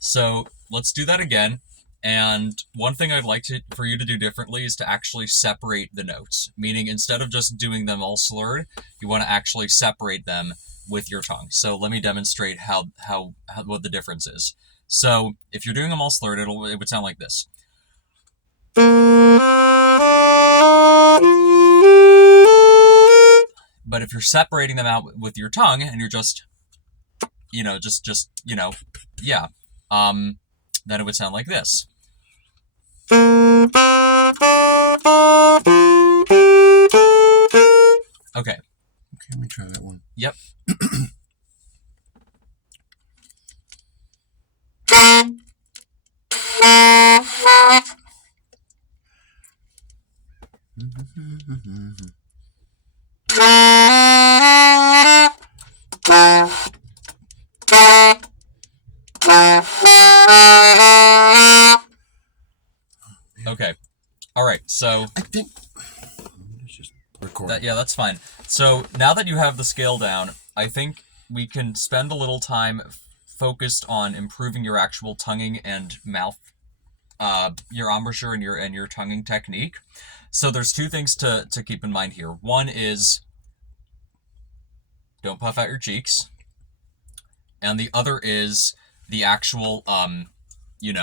So let's do that again. And one thing I'd like for you to do differently is to actually separate the notes. Meaning, instead of just doing them all slurred, you want to actually separate them with your tongue. So let me demonstrate how what the difference is. So if you're doing them all slurred, it would sound like this. But if you're separating them out with your tongue and you're just, yeah, then it would sound like this. Okay. Okay, let me try that one. Yep. Okay. All right. So I think let's just record. Yeah, that's fine. So now that you have the scale down, I think we can spend a little time focused on improving your actual tonguing and mouth, your embouchure and your tonguing technique. So there's two things to keep in mind here. One is don't puff out your cheeks, and the other is the actual you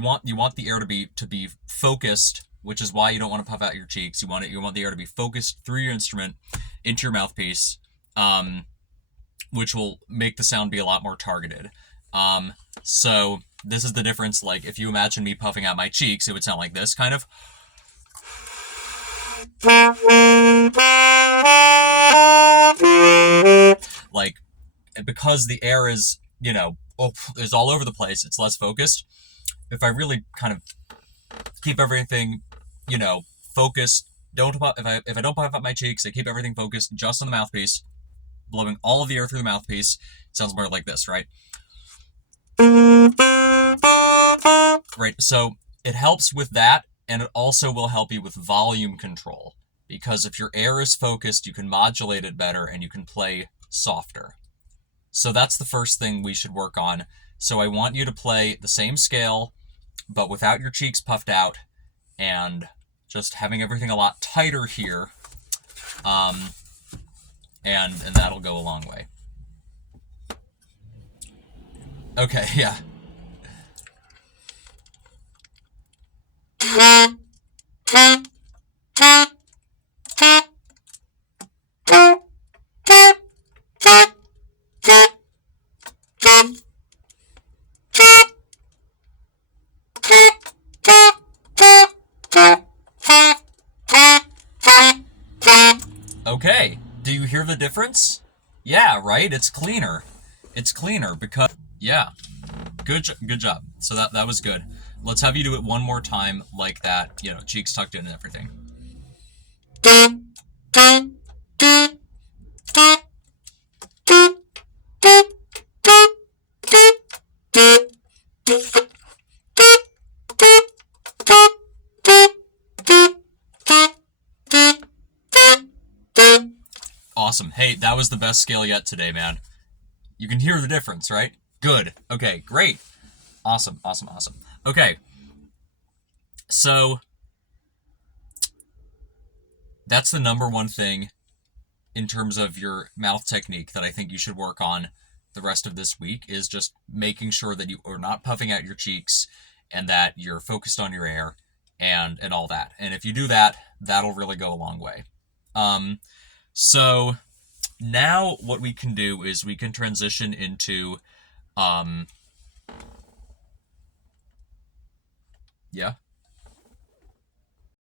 want the air to be focused, which is why you don't want to puff out your cheeks. You want the air to be focused through your instrument into your mouthpiece, which will make the sound be a lot more targeted. So this is the difference. Like, if you imagine me puffing out my cheeks, it would sound like this, kind of. Like, because the air is, is all over the place, it's less focused. If I really kind of keep everything, focused, if I don't puff out my cheeks, I keep everything focused just on the mouthpiece, blowing all of the air through the mouthpiece, it sounds more like this, right? Right, so it helps with that, and it also will help you with volume control, because if your air is focused, you can modulate it better and you can play softer. So that's the first thing we should work on. So I want you to play the same scale, but without your cheeks puffed out, and just having everything a lot tighter here, and that'll go a long way. Okay, yeah. Okay, do you hear the difference? Yeah, right? It's cleaner. It's cleaner because, yeah. Good job. So that was good. Let's have you do it one more time like that, cheeks tucked in and everything. Awesome. Hey, that was the best scale yet today, man. You can hear the difference, right? Good. Okay, great. Awesome. Okay. So that's the number one thing in terms of your mouth technique that I think you should work on the rest of this week, is just making sure that you are not puffing out your cheeks and that you're focused on your air and all that. And if you do that, that'll really go a long way. So now what we can do is we can transition into, yeah.